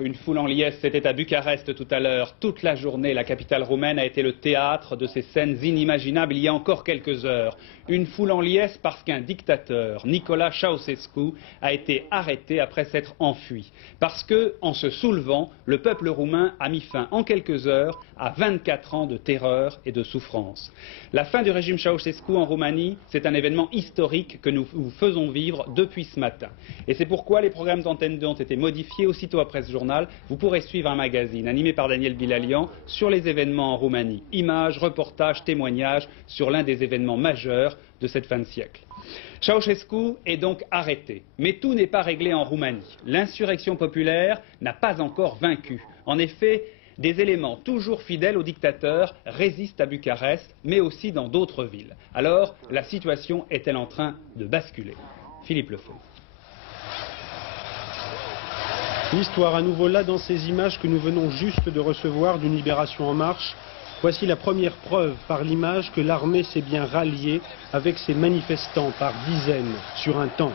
Une foule en liesse, c'était à Bucarest tout à l'heure. Toute la journée, la capitale roumaine a été le théâtre de ces scènes inimaginables il y a encore quelques heures. Une foule en liesse parce qu'un dictateur, Nicolae Ceausescu, a été arrêté après s'être enfui. Parce que, en se soulevant, le peuple roumain a mis fin en quelques heures à 24 ans de terreur et de souffrance. La fin du régime Ceausescu en Roumanie, c'est un événement historique que nous vous faisons vivre depuis ce matin. Et c'est pourquoi les programmes d'Antenne 2 ont été modifiés aussitôt après ce journal. Vous pourrez suivre un magazine animé par Daniel Bilalian sur les événements en Roumanie. Images, reportages, témoignages sur l'un des événements majeurs de cette fin de siècle. Ceausescu est donc arrêté. Mais tout n'est pas réglé en Roumanie. L'insurrection populaire n'a pas encore vaincu. En effet, des éléments toujours fidèles au dictateur résistent à Bucarest, mais aussi dans d'autres villes. Alors, la situation est-elle en train de basculer? Philippe Lefaux. L'histoire à nouveau là dans ces images que nous venons juste de recevoir d'une Libération en marche. Voici la première preuve par l'image que l'armée s'est bien ralliée avec ses manifestants par dizaines sur un tank.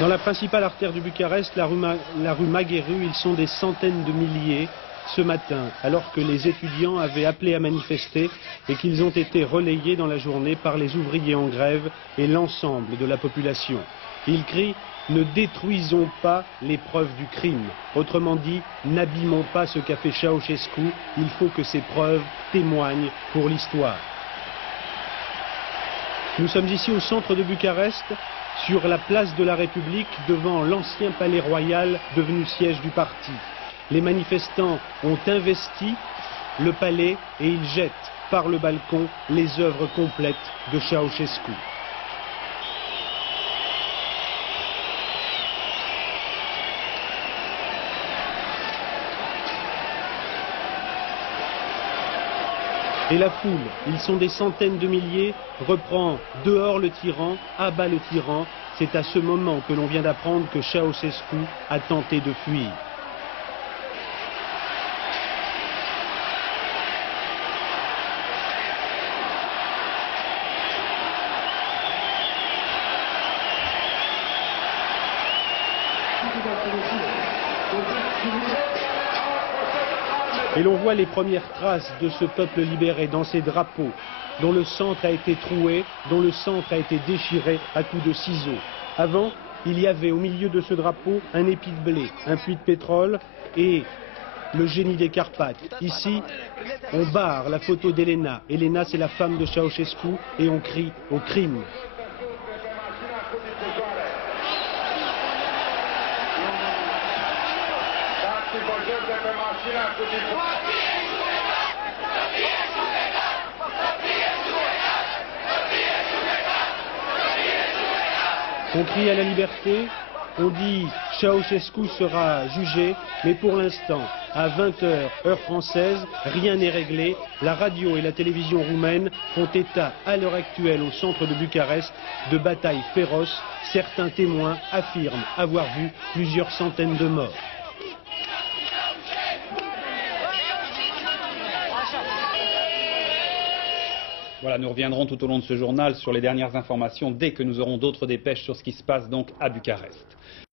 Dans la principale artère de Bucarest, la rue Magheru, ils sont des centaines de milliers ce matin, alors que les étudiants avaient appelé à manifester et qu'ils ont été relayés dans la journée par les ouvriers en grève et l'ensemble de la population. Ils crient « Ne détruisons pas les preuves du crime ». Autrement dit, n'abîmons pas ce qu'a fait Ceausescu, il faut que ces preuves témoignent pour l'histoire. Nous sommes ici au centre de Bucarest, sur la place de la République, devant l'ancien palais royal devenu siège du parti. Les manifestants ont investi le palais et ils jettent par le balcon les œuvres complètes de Ceausescu. Et la foule, ils sont des centaines de milliers, reprend dehors le tyran, abat le tyran. C'est à ce moment que l'on vient d'apprendre que Ceausescu a tenté de fuir. Et l'on voit les premières traces de ce peuple libéré dans ces drapeaux, dont le centre a été troué, dont le centre a été déchiré à coups de ciseaux. Avant, il y avait au milieu de ce drapeau un épi de blé, un puits de pétrole et le génie des Carpates. Ici, on barre la photo d'Elena. Elena, c'est la femme de Ceausescu et on crie au crime. On crie à la liberté, on dit Ceausescu sera jugé, mais pour l'instant, à 20 h, heure française, rien n'est réglé. La radio et la télévision roumaine font état à l'heure actuelle au centre de Bucarest de batailles féroces. Certains témoins affirment avoir vu plusieurs centaines de morts. Voilà, nous reviendrons tout au long de ce journal sur les dernières informations dès que nous aurons d'autres dépêches sur ce qui se passe donc à Bucarest.